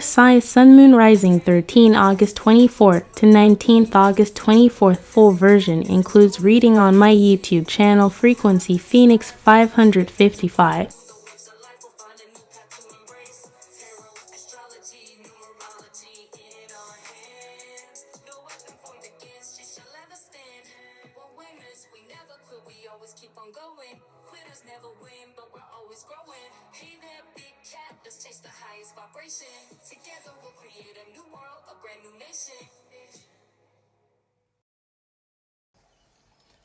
Star sign Sun Moon Rising 13 August 24th to 19th August 24th. Full version includes reading on my YouTube channel Frequency Phoenix 555.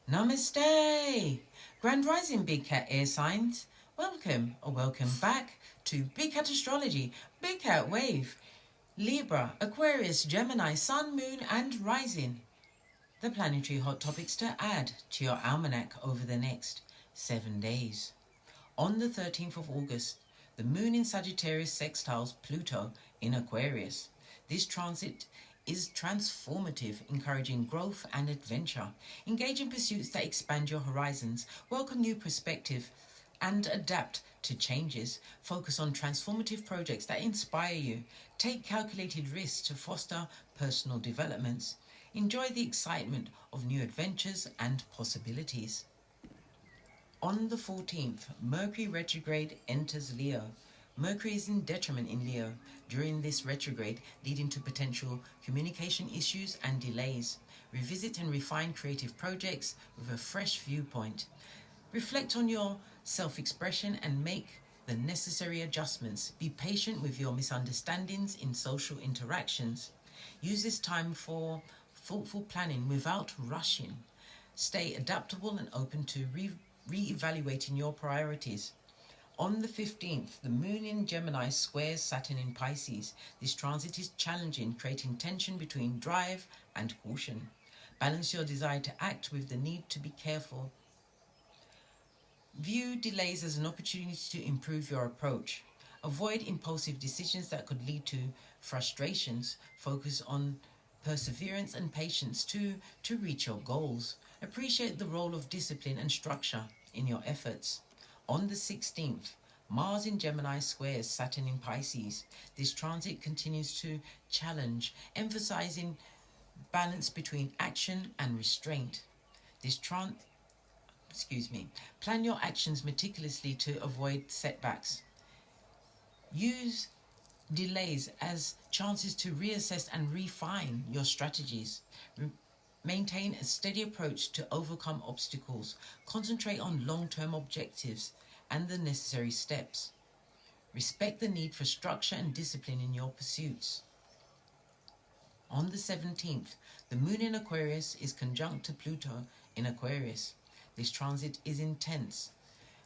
Namaste! Grand Rising Big Cat Air Signs. Welcome or welcome back to Big Cat Astrology, Big Cat Wave, Libra, Aquarius, Gemini, Sun, Moon and Rising. The planetary hot topics to add to your almanac over the next 7 days. On the 13th of August, the Moon in Sagittarius sextiles Pluto in Aquarius. This transit is transformative, encouraging growth and adventure. Engage in pursuits that expand your horizons, welcome new perspective, and adapt to changes. Focus on transformative projects that inspire you. Take calculated risks to foster personal developments. Enjoy the excitement of new adventures and possibilities. On the 14th, Mercury retrograde enters Leo. Mercury is in detriment in Leo during this retrograde, leading to potential communication issues and delays. Revisit and refine creative projects with a fresh viewpoint. Reflect on your self-expression and make the necessary adjustments. Be patient with your misunderstandings in social interactions. Use this time for thoughtful planning without rushing. Stay adaptable and open to re-evaluating your priorities. On the 15th, the Moon in Gemini squares Saturn in Pisces. This transit is challenging, creating tension between drive and caution. Balance your desire to act with the need to be careful. View delays as an opportunity to improve your approach. Avoid impulsive decisions that could lead to frustrations. Focus on perseverance and patience to reach your goals. Appreciate the role of discipline and structure in your efforts. On the 16th, Mars in Gemini squares Saturn in Pisces. This transit continues to challenge, emphasizing balance between action and restraint. Plan your actions meticulously to avoid setbacks. Use delays as chances to reassess and refine your strategies. Maintain a steady approach to overcome obstacles. Concentrate on long-term objectives and the necessary steps. Respect the need for structure and discipline in your pursuits. On the 17th, the Moon in Aquarius is conjunct to Pluto in Aquarius. This transit is intense,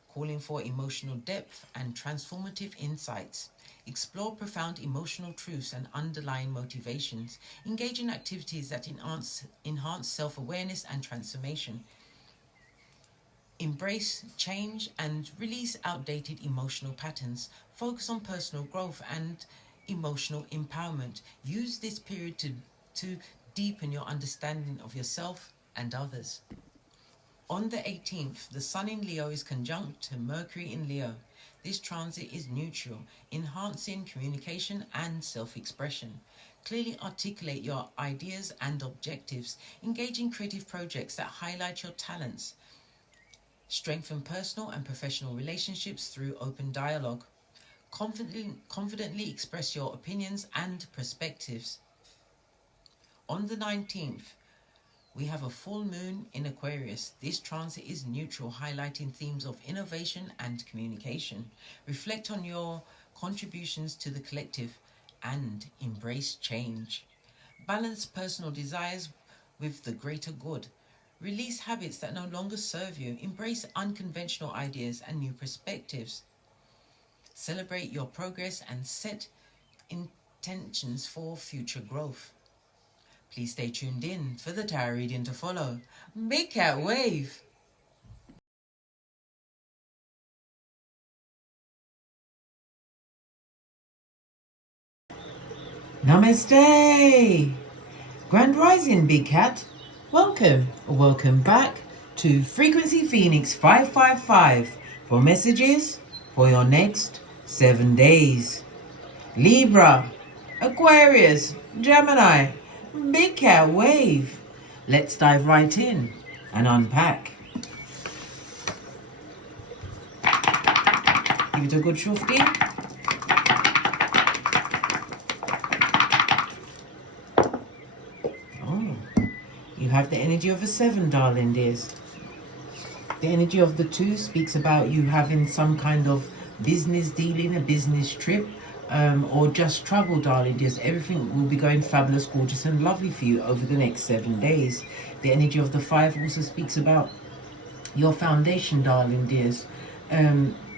calling for emotional depth and transformative insights. Explore profound emotional truths and underlying motivations. Engage in activities that enhance self-awareness and transformation. Embrace change and release outdated emotional patterns. Focus on personal growth and emotional empowerment. Use this period to deepen your understanding of yourself and others. On the 18th, the Sun in Leo is conjunct to Mercury in Leo. This transit is neutral, enhancing communication and self-expression. Clearly articulate your ideas and objectives. Engage in creative projects that highlight your talents. Strengthen personal and professional relationships through open dialogue. Confidently express your opinions and perspectives. On the 19th, we have a full moon in Aquarius. This transit is neutral, highlighting themes of innovation and communication. Reflect on your contributions to the collective and embrace change. Balance personal desires with the greater good. Release habits that no longer serve you. Embrace unconventional ideas and new perspectives. Celebrate your progress and set intentions for future growth. Please stay tuned in for the tarot reading to follow. Big Cat Wave! Namaste! Grand Rising, Big Cat. Welcome or welcome back to Frequency Phoenix 555 for messages for your next 7 days. Libra, Aquarius, Gemini, Big Cat Wave. Let's dive right in and unpack. Give it a good shufti. Oh, you have the energy of a 7, darling dears. The energy of the 2 speaks about you having some kind of business dealing, a business trip, or just travel, darling dears. Everything will be going fabulous, gorgeous, and lovely for you over the next 7 days. The energy of the 5 also speaks about your foundation, darling dears.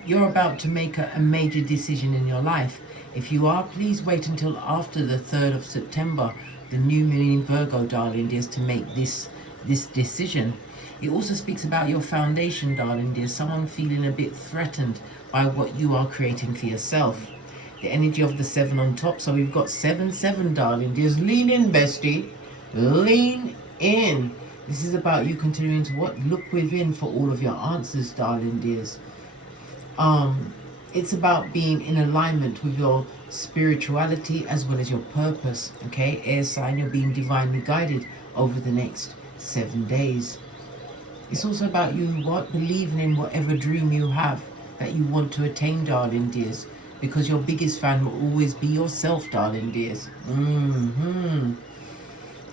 You're about to make a major decision in your life. If you are, please wait until after the 3rd of September, the new moon in Virgo, darling dears, to make this decision. It also speaks about your foundation, darling dear, someone feeling a bit threatened by what you are creating for yourself. The energy of the 7 on top, so we've got 7, darling dears. Lean in, bestie. Lean in. This is about you continuing to what? Look within for all of your answers, darling dears. It's about being in alignment with your spirituality as well as your purpose. Okay, air sign, you're being divinely guided over the next 7 days. It's also about you believing in whatever dream you have that you want to attain, darling dears, because your biggest fan will always be yourself, darling dears.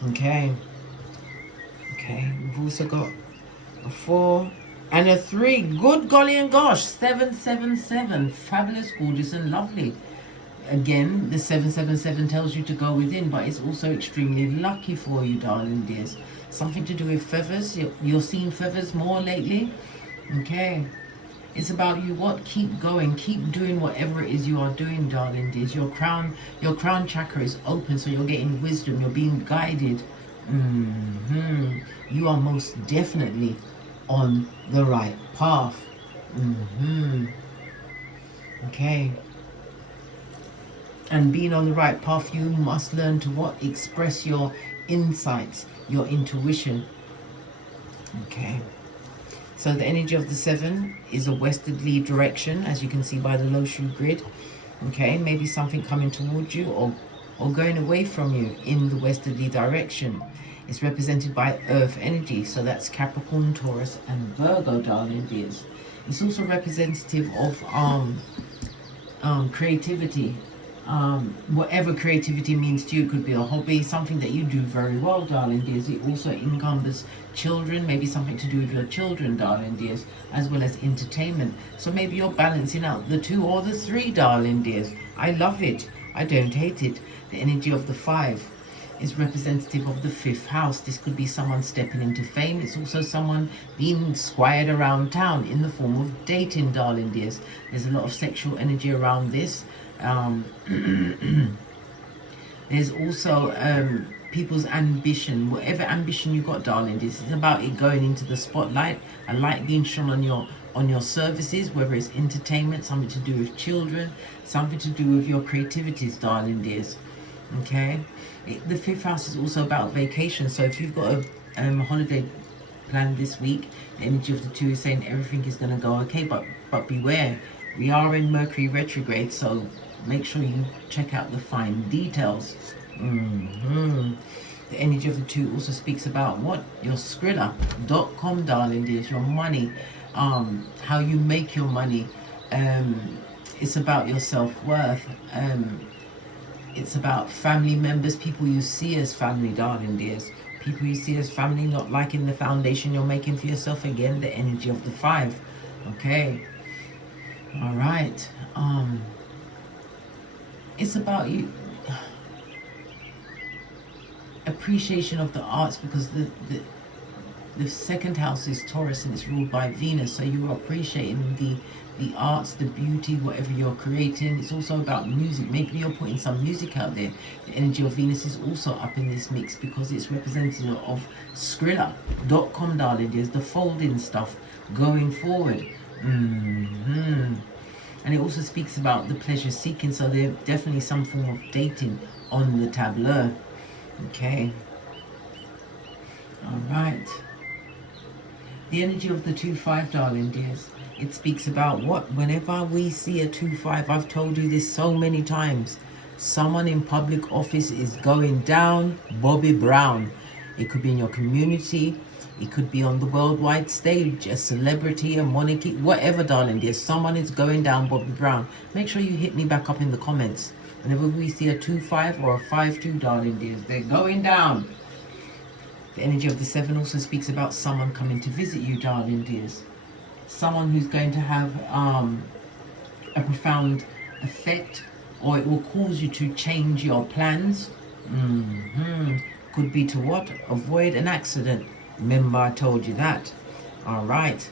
Okay. Okay, we've also got a 4 and a 3. Good golly and gosh, 7. Fabulous, gorgeous, and lovely. Again, the 7 tells you to go within, but it's also extremely lucky for you, darling dears. Something to do with feathers. You're seeing feathers more lately. Okay. It's about you keep going, keep doing whatever it is you are doing, darling dears. Your crown chakra is open, so you're getting wisdom, you're being guided. You are most definitely on the right path. Okay. And being on the right path, you must learn to express your insights, your intuition. Okay. So the energy of the 7 is a westwardly direction, as you can see by the low shoe grid. Okay, maybe something coming towards you or going away from you in the westwardly direction. It's represented by earth energy, so that's Capricorn, Taurus, and Virgo, darling dears. It's also representative of creativity. Whatever creativity means to you, could be a hobby, something that you do very well, darling dears. It also encompasses children, maybe something to do with your children, darling dears, as well as entertainment. So maybe you're balancing out the 2 or the 3, darling dears. I love it. I don't hate it. The energy of the 5 is representative of the 5th house. This could be someone stepping into fame. It's also someone being squired around town in the form of dating, darling dears. There's a lot of sexual energy around this. There's also people's ambition, whatever ambition you got, darling. This is about it going into the spotlight, a light being shone on your services, whether it's entertainment, something to do with children, something to do with your creativities, darling dears. Okay, the 5th house is also about vacation. So if you've got a holiday planned this week, the energy of the 2 is saying everything is going to go okay, but beware, we are in Mercury retrograde, so make sure you check out the fine details. The energy of the 2 also speaks about your Skrilla.com, darling dears, your money, how you make your money. It's about your self-worth. It's about family members, people you see as family, darling dears. People you see as family, not liking the foundation you're making for yourself. Again, the energy of the 5. Okay. All right. It's about you appreciation of the arts, because the 2nd house is Taurus and it's ruled by Venus, so you're appreciating the arts, the beauty, whatever you're creating. It's also about music. Maybe you're putting some music out there. The energy of Venus is also up in this mix because it's representative of Skrilla.com, darling. There's the folding stuff going forward. And it also speaks about the pleasure seeking, so there's definitely some form of dating on the tableau. Okay. All right. The energy of the 2-5, darling dears. It speaks about whenever we see a 2-5, I've told you this so many times. Someone in public office is going down Bobby Brown. It could be in your community. It could be on the worldwide stage, a celebrity, a monarchy, whatever, darling dear. Someone is going down Bobby Brown. Make sure you hit me back up in the comments. Whenever we see a 2-5 or a 5-2, darling dears, they're going down. The energy of the 7 also speaks about someone coming to visit you, darling dears. Someone who's going to have a profound effect, or it will cause you to change your plans. Could be to what? Avoid an accident. Remember, I told you that. All right.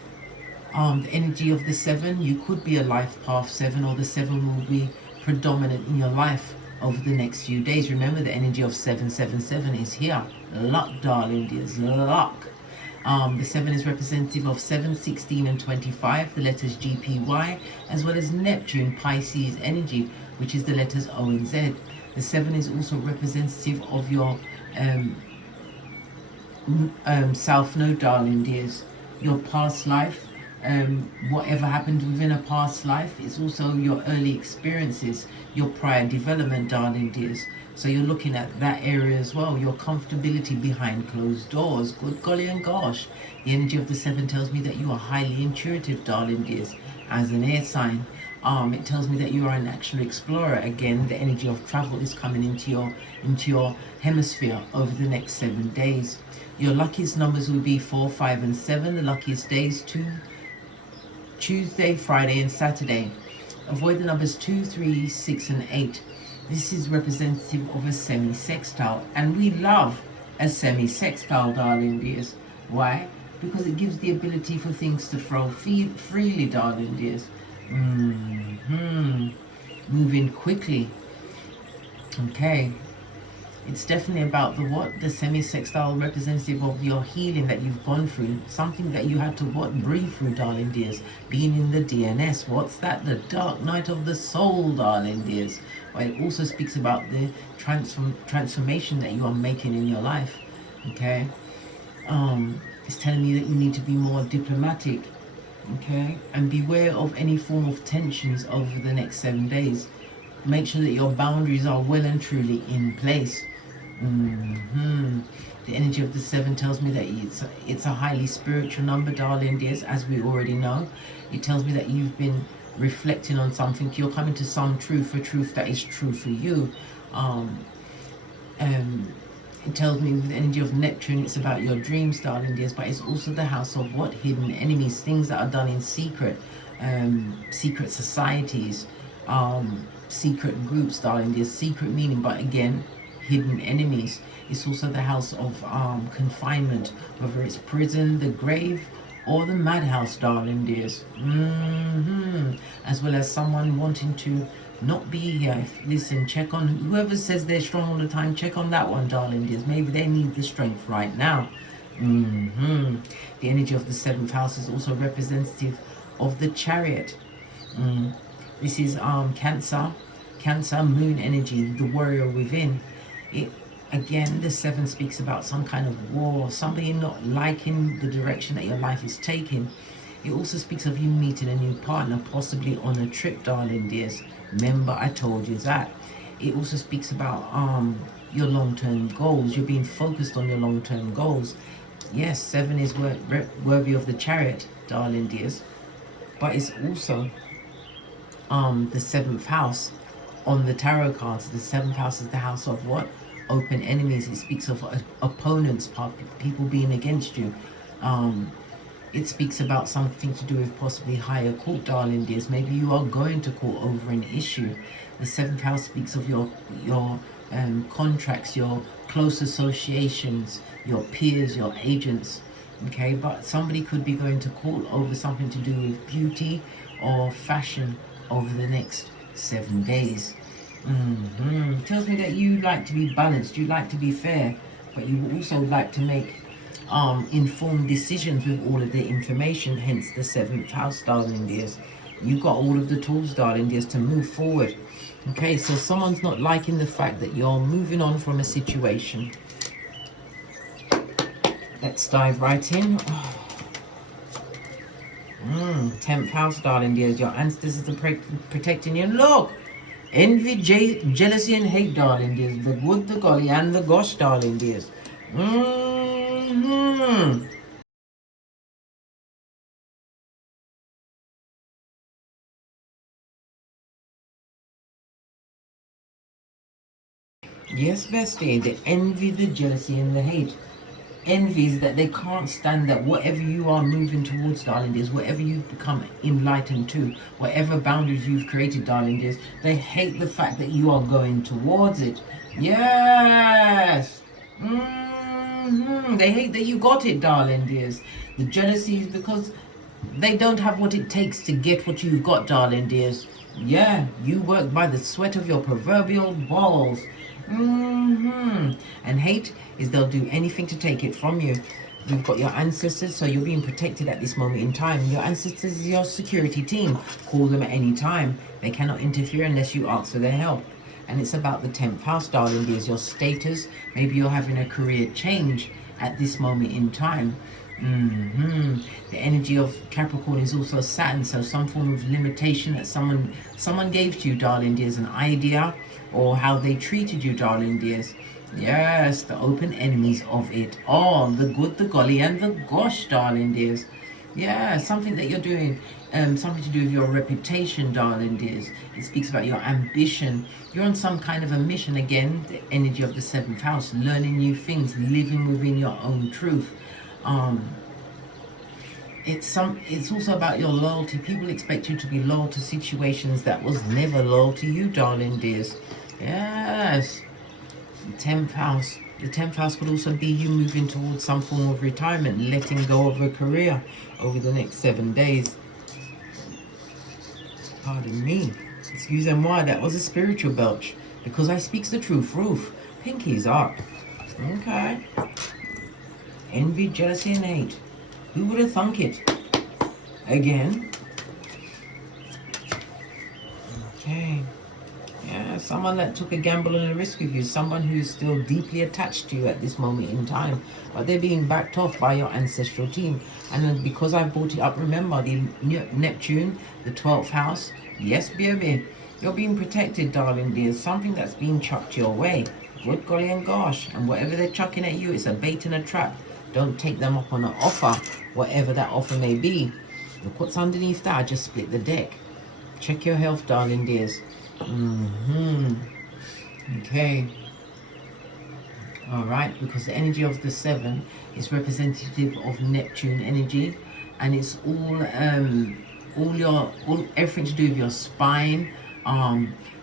The energy of the 7, you could be a life path 7, or the 7 will be predominant in your life over the next few days. Remember, the energy of 777 is here. Luck, darling dears, luck. The 7 is representative of 7, 16, and 25, the letters GPY, as well as Neptune, Pisces energy, which is the letters O and Z. The 7 is also representative of your South Node, darling dears, your past life. Whatever happened within a past life, it's also your early experiences, your prior development, darling dears. So you're looking at that area as well, your comfortability behind closed doors. Good golly and gosh. The energy of the 7 tells me that you are highly intuitive, darling dears, as an air sign. It tells me that you are an actual explorer. Again, the energy of travel is coming into your hemisphere over the next 7 days. Your luckiest numbers will be 4, 5, and 7. The luckiest days, Tuesday, Friday, and Saturday. Avoid the numbers 2, 3, 6, and 8. This is representative of a semi-sextile, and we love a semi-sextile, darling dears. Why? Because it gives the ability for things to flow freely, darling dears. Moving quickly. Okay. It's definitely about the what? The semi-sextile, representative of your healing that you've gone through. Something that you had to what? Breathe through, darling dears. Being in the DNS. What's that? The dark night of the soul, darling dears. Well, it also speaks about the transformation that you are making in your life. Okay? It's telling me that you need to be more diplomatic. Okay? And beware of any form of tensions over the next 7 days. Make sure that your boundaries are well and truly in place. The energy of the 7 tells me that it's a highly spiritual number, darling dears, as we already know. It tells me that you've been reflecting on something. You're coming to some truth, a truth that is true for you. It tells me with the energy of Neptune, it's about your dreams, darling dears, but it's also the house of what? Hidden enemies, things that are done in secret, secret societies, secret groups, darling dears, secret meaning, but again, hidden enemies. It's also the house of confinement, whether it's prison, the grave, or the madhouse, darling dears. As well as someone wanting to not be here. Listen, check on whoever says they're strong all the time. Check on that one, darling dears. Maybe they need the strength right now. The energy of the 7th house is also representative of the Chariot. This is Cancer moon energy, the warrior within. It again, the 7 speaks about some kind of war, somebody not liking the direction that your life is taking. It also speaks of you meeting a new partner, possibly on a trip, darling dears. Remember, I told you that. It also speaks about your long-term goals. You're being focused on your long-term goals. Yes, 7 is worthy of the Chariot, darling dears. But it's also the 7th house on the tarot cards. The 7th house is the house of what? Open enemies. It speaks of opponents, people being against you. It speaks about something to do with possibly higher court, darling dears. Maybe you are going to court over an issue. The 7th house speaks of your contracts, your close associations, your peers, your agents. Okay, but somebody could be going to court over something to do with beauty or fashion over the next 7 days. Tells me that you like to be balanced, you like to be fair, but you also like to make informed decisions with all of the information, hence the 7th house, darling dears. You got all of the tools, darling dears, to move forward. Okay, so someone's not liking the fact that you're moving on from a situation. Let's dive right in. 10th house, darling dears. Your ancestors are protecting you. Look, Envy, jealousy, and hate, darling dears. The good, the golly, and the gosh, darling dears. Mm-hmm. Yes, bestie, the envy, the jealousy, and the hate. Envy is that they can't stand that whatever you are moving towards, darling dears, whatever you've become enlightened to, whatever boundaries you've created, darling dears, they hate the fact that you are going towards it. Yes. They hate that you got it, darling dears. The jealousy is because they don't have what it takes to get what you've got, darling dears. Yeah, you work by the sweat of your proverbial balls. And hate is they'll do anything to take it from you. You've got your ancestors, so you're being protected at this moment in time. Your ancestors is your security team. Call them at any time. They cannot interfere unless you ask for their help. And it's about the 10th house, darling dears, your status. Maybe you're having a career change at this moment in time. The energy of Capricorn is also Saturn, so some form of limitation that someone gave to you, darling dears, an idea or how they treated you, darling dears. Yes, the open enemies of it all, the good, the golly, and the gosh, darling dears. Yeah, something that you're doing, something to do with your reputation, darling dears. It speaks about your ambition. You're on some kind of a mission again, the energy of the 7th house, learning new things, living within your own truth. It's also about your loyalty. People expect you to be loyal to situations that was never loyal to you, darling dears. Yes. The 10th house. The 10th house could also be you moving towards some form of retirement, letting go of a career over the next 7 days. Pardon me. Excusez-moi, that was a spiritual belch. Because I speaks the truth, roof. Pinky's up. Okay. Envy, jealousy, and hate. Who would have thunk it? Again. Okay. Yeah, someone that took a gamble and a risk with you. Someone who's still deeply attached to you at this moment in time. But they're being backed off by your ancestral team. And then because I brought it up, remember, the Neptune, the 12th house. Yes, baby. You're being protected, darling dear. Something that's being chucked your way. Good golly and gosh. And whatever they're chucking at you, it's a bait and a trap. Don't take them up on an offer, whatever that offer may be. Look what's underneath that. I just split the deck. Check your health, darling dears. Okay. All right, because the energy of the 7 is representative of Neptune energy, and it's all everything to do with your spine,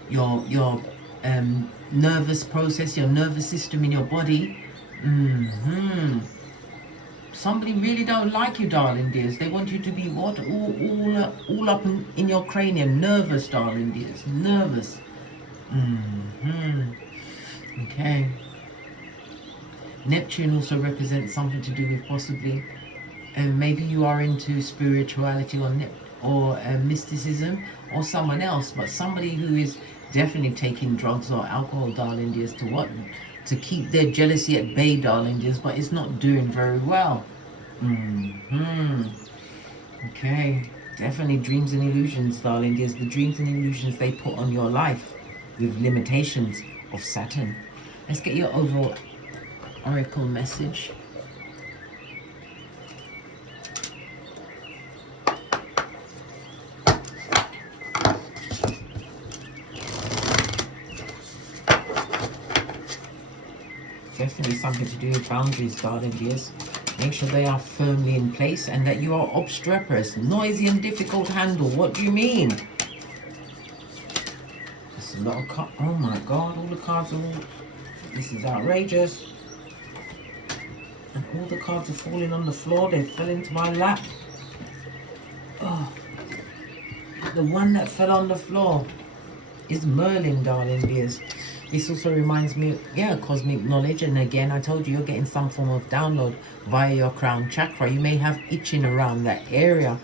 your nervous process, your nervous system in your body. Somebody really don't like you, darling dears. They want you to be what? All up in your cranium. Nervous, darling dears. Nervous. Okay. Neptune also represents something to do with possibly, and maybe you are into spirituality or mysticism or someone else, but somebody who is definitely taking drugs or alcohol, darling dears, to what? To keep their jealousy at bay, darling dears, but it's not doing very well. Okay, definitely dreams and illusions, darling dears. The dreams and illusions they put on your life with limitations of Saturn. Let's get your overall oracle message. Definitely something to do with boundaries, darling dears. Make sure they are firmly in place and that you are obstreperous, noisy and difficult to handle. What do you mean? There's a lot of cards. Oh my god, all the cards are all... This is outrageous. And all the cards are falling on the floor. They fell into my lap. Oh. The one that fell on the floor is Merlin, darling dears. This also reminds me, cosmic knowledge. And again, I told you, you're getting some form of download via your crown chakra. You may have itching around that area.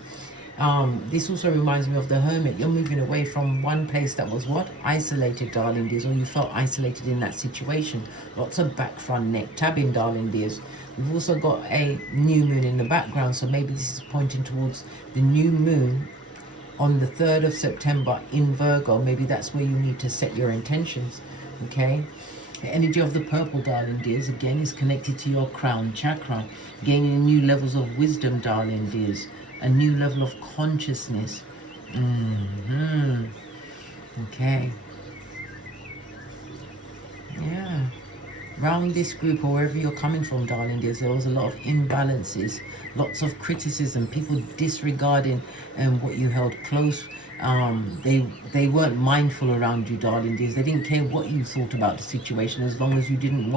This also reminds me of the Hermit. You're moving away from one place that was what? Isolated, darling dears, or you felt isolated in that situation. Lots of back, front, neck tabbing, darling dears. We've also got a new moon in the background, so maybe this is pointing towards the new moon on the 3rd of September in Virgo. Maybe that's where you need to set your intentions, okay? The energy of the purple, darling dears, again is connected to your crown chakra, gaining new levels of wisdom, darling dears, a new level of consciousness. Okay. Yeah. Around this group or wherever you're coming from, darling dears, there was a lot of imbalances, lots of criticism, people disregarding what you held close. They weren't mindful around you, darling dears. They didn't care what you thought about the situation as long as you didn't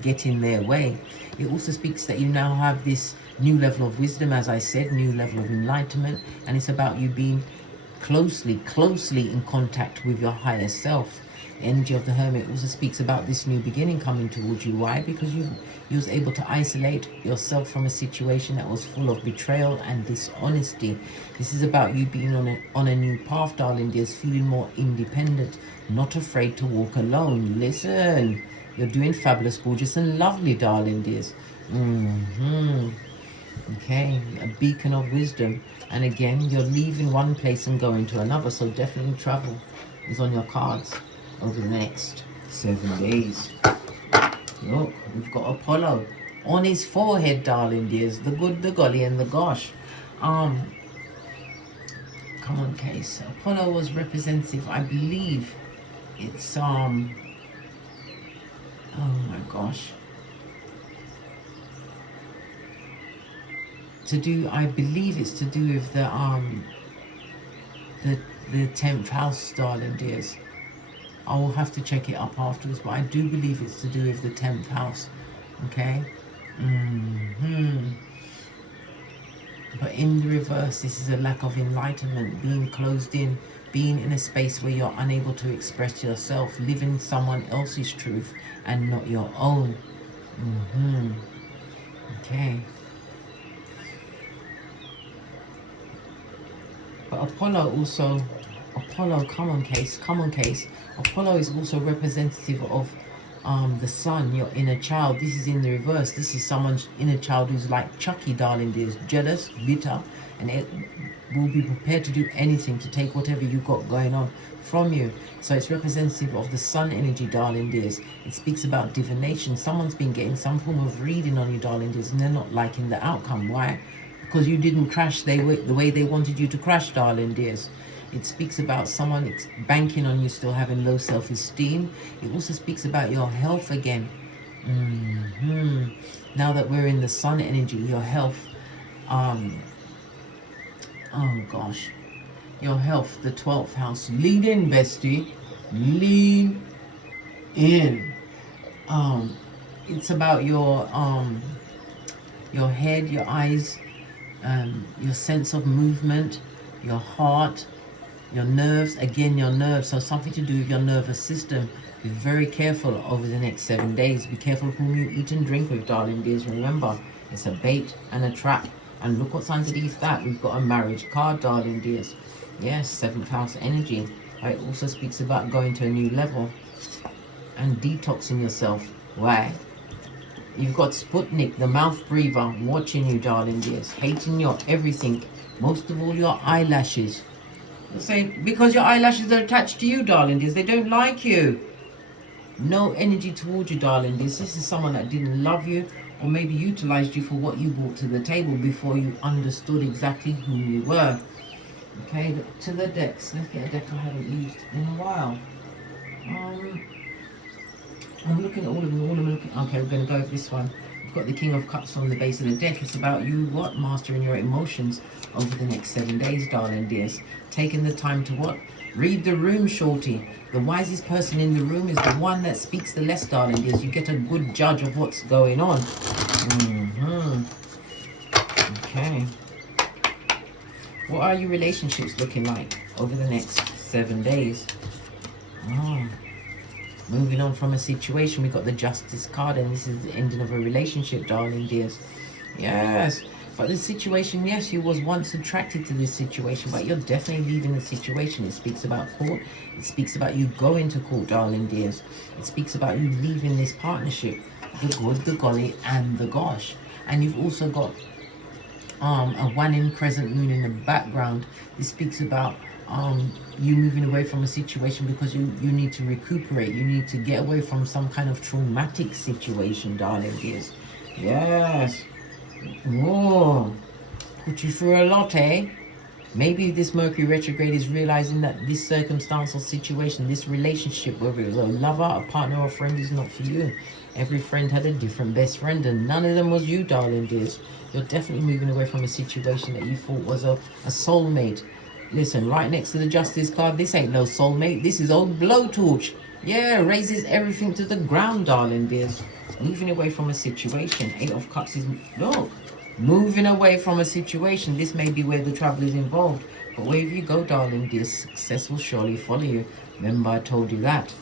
get in their way. It also speaks that you now have this new level of wisdom, as I said, new level of enlightenment, and it's about you being closely in contact with your higher self. Energy of the Hermit also speaks about this new beginning coming towards you. Why? Because you was able to isolate yourself from a situation that was full of betrayal and dishonesty. This is about you being on a new path, darling dears, feeling more independent, not afraid to walk alone. Listen, you're doing fabulous, gorgeous and lovely, darling dears. Okay, a beacon of wisdom. And again, you're leaving one place and going to another, so definitely travel is on your cards over the next 7 days. Look, we've got Apollo on his forehead, darling dears. The good, the golly, and the gosh. Come on, case. Apollo was representative, I believe. It's oh my gosh. I believe it's to do with the 10th house, darling dears. I will have to check it up afterwards, but I do believe it's to do with the 10th house. Okay? But in the reverse, this is a lack of enlightenment, being closed in, being in a space where you're unable to express yourself, living someone else's truth and not your own. Okay. But Apollo, come on case. Apollo is also representative of the sun, your inner child. This is in the reverse. This is someone's inner child who's like Chucky, darling dears, jealous, bitter, and it will be prepared to do anything to take whatever you got going on from you. So it's representative of the sun energy, darling dears. It speaks about divination. Someone's been getting some form of reading on you, darling dears, and they're not liking the outcome. Why? Because you didn't crash the way they wanted you to crash, darling dears. It speaks about someone banking on you still having low self-esteem. It also speaks about your health again. Now that we're in the sun energy, your health. Oh gosh. Your health, the 12th house. Lean in, bestie. Lean in. It's about your head, your eyes, your sense of movement, your heart, your nerves. Again, your nerves. So something to do with your nervous system. Be very careful over the next 7 days. Be careful whom you eat and drink with, darling dears. Remember, it's a bait and a trap. And look what's underneath that. We've got a marriage card, darling dears. Yes, 7th house energy. It also speaks about going to a new level and detoxing yourself. Why? You've got Sputnik, the mouth breather, watching you, darling dears, hating your everything, most of all your eyelashes. They'll say, because your eyelashes are attached to you, darling dears, they don't like you. No energy towards you, darling dears. This is someone that didn't love you or maybe utilized you for what you brought to the table before you understood exactly who you were. Okay, to the decks. Let's get a deck I haven't used in a while. I'm looking at all of them. Okay, we're going to go with this one. We've got the King of Cups on the base of the deck. It's about you, mastering your emotions over the next 7 days, darling dears. Taking the time to read the room, shorty. The wisest person in the room is the one that speaks the less, darling dears. You get a good judge of what's going on. Okay. What are your relationships looking like over the next 7 days? Moving on from a situation, we got the Justice card, and this is the ending of a relationship, darling dears. Yes, but this situation, yes, you was once attracted to this situation, but you're definitely leaving the situation. It speaks about court. It speaks about you going to court, darling dears. It speaks about you leaving this partnership, the good, the golly, and the gosh. And you've also got a waning crescent moon in the background. This speaks about you moving away from a situation because you need to recuperate. You need to get away from some kind of traumatic situation, darling dears. Yes. Oh, put you through a lot, eh? Maybe this Mercury retrograde is realizing that this circumstance or situation, this relationship, whether it's a lover, a partner, or a friend, is not for you. Every friend had a different best friend, and none of them was you, darling dears. You're definitely moving away from a situation that you thought was a soulmate. Listen, right next to the Justice card, this ain't no soulmate. This is old blowtorch. Yeah, raises everything to the ground, darling dears. Moving away from a situation. Eight of Cups is, look, moving away from a situation. This may be where the trouble is involved. But wherever you go, darling dear, success will surely follow you. Remember, I told you that.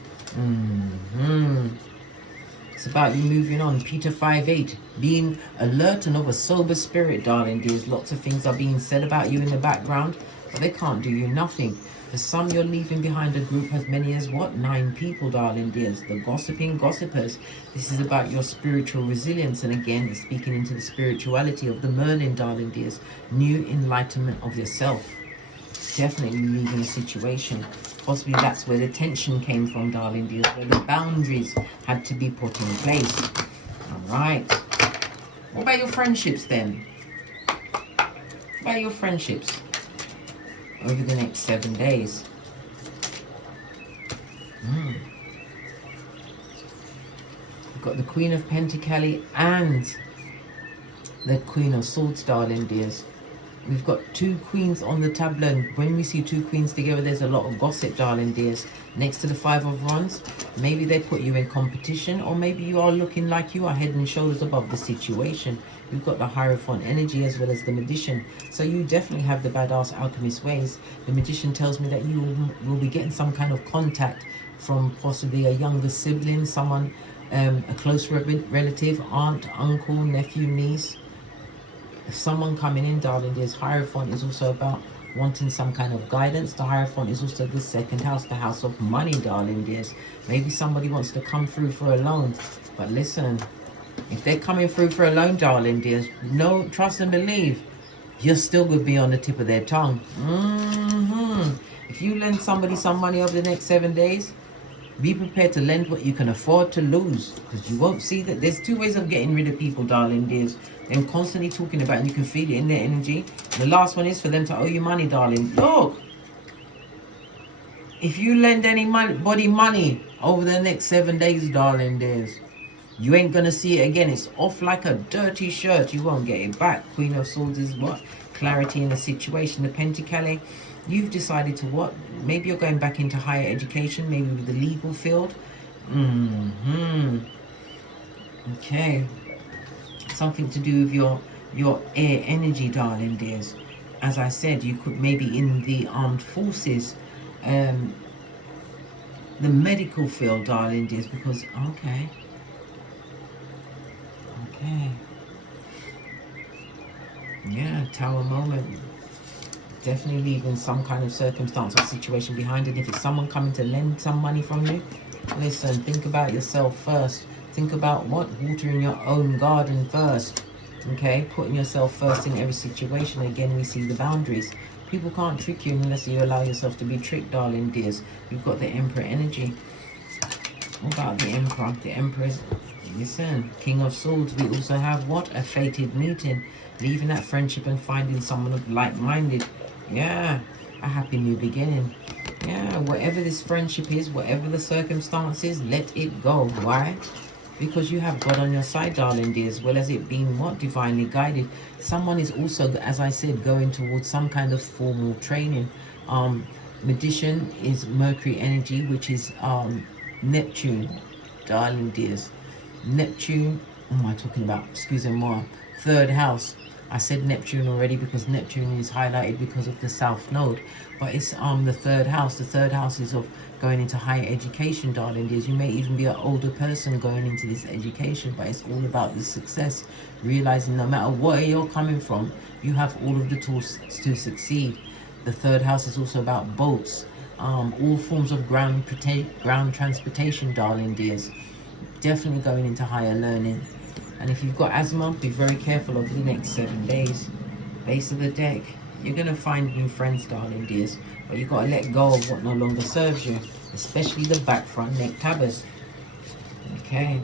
It's about you moving on. Peter 5:8, being alert and of a sober spirit, darling dears. Lots of things are being said about you in the background, but they can't do you nothing. For some, you're leaving behind a group as many as what? 9 people, darling dears. The gossiping gossipers. This is about your spiritual resilience, and again, it's speaking into the spirituality of the Merlin, darling dears. New enlightenment of yourself. Definitely leaving a situation. Possibly that's where the tension came from, darling dears, where the boundaries had to be put in place. Alright. What about your friendships then? What about your friendships over the next 7 days? We've got the Queen of Pentacles and the Queen of Swords, darling dears. We've got 2 queens on the tableau. When we see 2 queens together, there's a lot of gossip, darling dears. Next to the 5 of Wands, maybe they put you in competition, or maybe you are looking like you are head and shoulders above the situation. You've got the Hierophant energy as well as the Magician. So you definitely have the badass alchemist ways. The Magician tells me that you will be getting some kind of contact from possibly a younger sibling, someone, a close relative, aunt, uncle, nephew, niece. If someone coming in, darling dears, Hierophant is also about wanting some kind of guidance. The Hierophant is also the 2nd house, the house of money, darling dears. Maybe somebody wants to come through for a loan. But listen, if they're coming through for a loan, darling dears, no, trust and believe, you're still going to be on the tip of their tongue. If you lend somebody some money over the next 7 days, be prepared to lend what you can afford to lose, because you won't see that. There's 2 ways of getting rid of people, darling dears. Them constantly talking about, and you can feel it in their energy. The last one is for them to owe you money, darling. Look, if you lend anybody money over the next 7 days, darling dears, you ain't gonna see it again. It's off like a dirty shirt. You won't get it back. Queen of Swords is what? Clarity in the situation. The Pentacles, you've decided to what? Maybe you're going back into higher education, maybe with the legal field. Okay. Something to do with your air energy, darling dears. As I said, you could maybe in the armed forces, the medical field, darling dears, because okay. Yeah, Tower moment. Definitely leaving some kind of circumstance or situation behind it. If it's someone coming to lend some money from you, listen, think about yourself first. Think about what? Watering your own garden first. Okay? Putting yourself first in every situation. Again, we see the boundaries. People can't trick you unless you allow yourself to be tricked, darling dears. You've got the Emperor energy. What about the Emperor? The Emperor is, listen, King of Swords. We also have what? A fated meeting. Leaving that friendship and finding someone of like-minded. Yeah, a happy new beginning. Yeah, whatever this friendship is, whatever the circumstances, let it go. Why? Because you have God on your side, darling dear, as well as it being what? Divinely guided. Someone is also, as I said, going towards some kind of formal training. Magician is Mercury energy, which is Neptune, darling dears. Neptune, what am I talking about? Excuse me more. 3rd house. I said Neptune already because Neptune is highlighted because of the South Node. But it's the 3rd house. The 3rd house is of going into higher education, darling dears. You may even be an older person going into this education, but it's all about the success. Realizing no matter where you're coming from, you have all of the tools to succeed. The 3rd house is also about boats. All forms of ground transportation, darling dears. Definitely going into higher learning. And if you've got asthma, be very careful over the next 7 days. Base of the deck. You're going to find new friends, darling dears. But you got to let go of what no longer serves you. Especially the back front neck tabbers. Okay.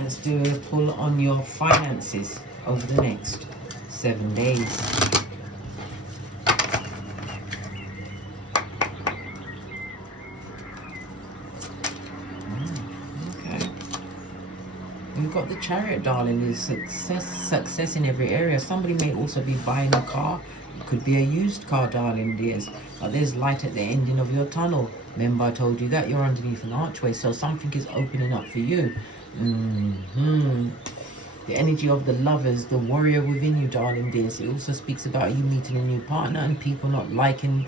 Let's do a pull on your finances over the next 7 days. Okay. We've got the Chariot, darling. Is success in every area. Somebody may also be buying a car. It could be a used car, darling dears. But there's light at the ending of your tunnel. Remember I told you that you're underneath an archway, so something is opening up for you. The energy of the lovers, the warrior within you, darling dears. It also speaks about you meeting a new partner and people not liking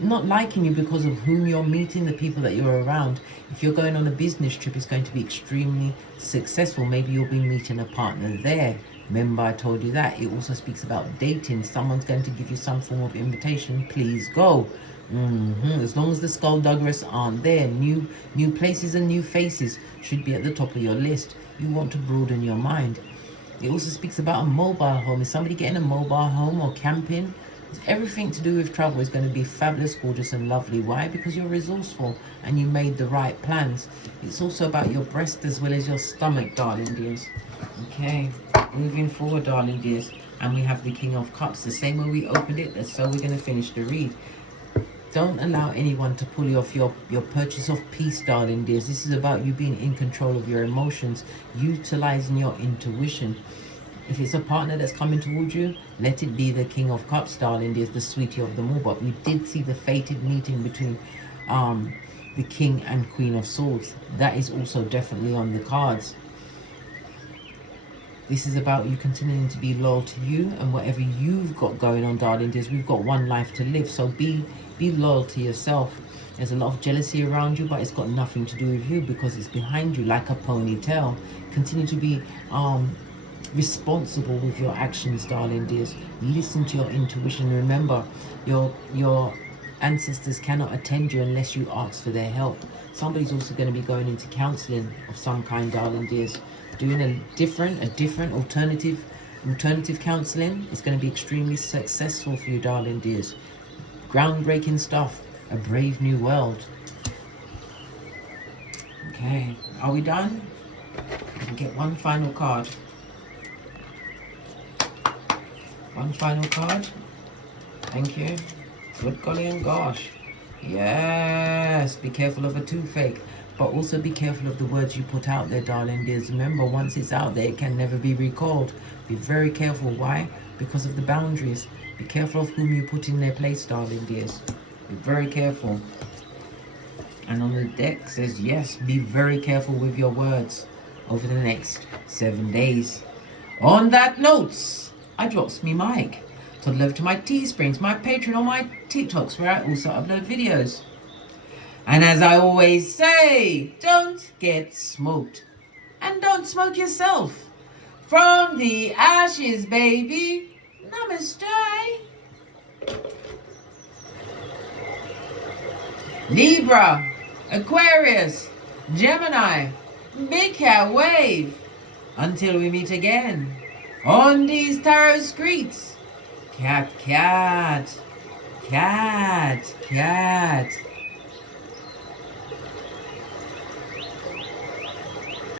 you because of whom you're meeting, the people that you're around. If you're going on a business trip, it's going to be extremely successful. Maybe you'll be meeting a partner there. Remember I told you that. It also speaks about dating. Someone's going to give you some form of invitation. Please go. As long as the skullduggerous aren't there, new places and new faces should be at the top of your list. You want to broaden your mind. It also speaks about a mobile home. Is somebody getting a mobile home or camping? Everything to do with travel is going to be fabulous, gorgeous and lovely. Why? Because you're resourceful and you made the right plans. It's also about your breast as well as your stomach, darling dears. Okay, moving forward, darling dears. And we have the King of Cups. The same way we opened it, that's so we're going to finish the read. Don't allow anyone to pull you off your purchase of peace, darling dears. This is about you being in control of your emotions, utilizing your intuition. If it's a partner that's coming towards you, let it be the King of Cups, darling dears, the sweetie of them all. But we did see the fated meeting between the King and Queen of Swords. That is also definitely on the cards. This is about you continuing to be loyal to you and whatever you've got going on, darling dears. We've got one life to live, so be loyal to yourself. There's a lot of jealousy around you, but it's got nothing to do with you because it's behind you like a ponytail. Continue to be responsible with your actions, darling dears. Listen to your intuition. Remember, your ancestors cannot attend you unless you ask for their help. Somebody's also going to be going into counseling of some kind, darling dears. Doing a different alternative counseling. It's going to be extremely successful for you, darling dears. Groundbreaking stuff. A brave new world. Okay, are we done? We can get one final card. One final card. Thank you. Good golly and gosh. Yes. Be careful of a toothache. But also be careful of the words you put out there, darling dears. Remember, once it's out there, it can never be recalled. Be very careful. Why? Because of the boundaries. Be careful of whom you put in their place, darling dears. Be very careful. And on the deck says, yes, be very careful with your words over the next 7 days. On that note, I drops me mic. Toddle over to my Teesprings, my Patreon, or my TikToks, where I also upload videos. And as I always say, don't get smoked. And don't smoke yourself. From the ashes, baby. Namaste. Libra, Aquarius, Gemini, Big Cat Wave. Until we meet again on these tarot streets. Cat, cat, cat, cat.